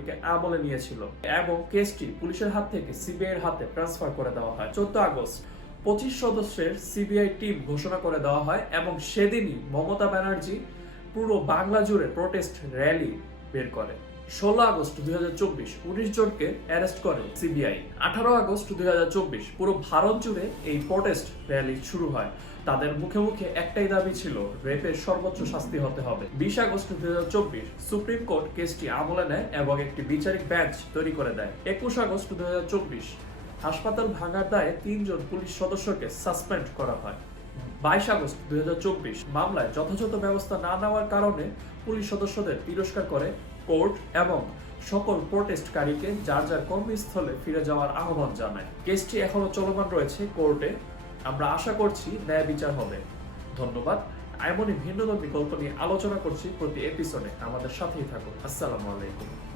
আসামিকে আমলে নিয়েছিল এবং কেসটি পুলিশের হাত থেকে সিবিআই এর হাতে ট্রান্সফার করে দেওয়া হয়। 14 আগস্ট 25 সদস্যের সিবিআই টিম ঘোষণা করে দেওয়া হয় এবং সেদিনই মমতা ব্যানার্জি পুরো বাংলা জুড়ে প্রোটেস্ট র্যালি বের করে। 16 আগস্ট 2024 19 জনকে অ্যারেস্ট করে সিবিআই। 18 আগস্ট 2024 পুরো ভারত জুড়ে এই প্রোটেস্ট র্যালি শুরু হয়। তাদের মুখে মুখে একটাই দাবি ছিল, রেপের সর্বোচ্চ শাস্তি হতে হবে। 20 আগস্ট 2024 সুপ্রিম কোর্ট কেসটি আমলে নেয় এবং একটি বিচারিক বেঞ্চ তৈরি করে দেয়। 21 আগস্ট 2024 হাসপাতাল ভাঙার দায়ে 3 জন পুলিশ সদস্যকে সাসপেন্ড করা হয়। 22 আগস্ট 2024 মামলায় যথাযথ ব্যবস্থা না নেওয়ার কারণে পুলিশ সদস্যদের তিরস্কার করে কোর্ট এবং সকল প্রোটেস্টকারীকে যার যার কর্মস্থলে ফিরে যাওয়ার আহ্বান জানায়। কেসটি এখনো চলমান রয়েছে কোর্টে। আমরা আশা করছি ন্যায় বিচার হবে। ধন্যবাদ। এমনই ভিন্নধর্মী গল্প নিয়ে আলোচনা করছি প্রতি এপিসোডে। আমাদের সাথেই থাকুন। আসসালামু আলাইকুম।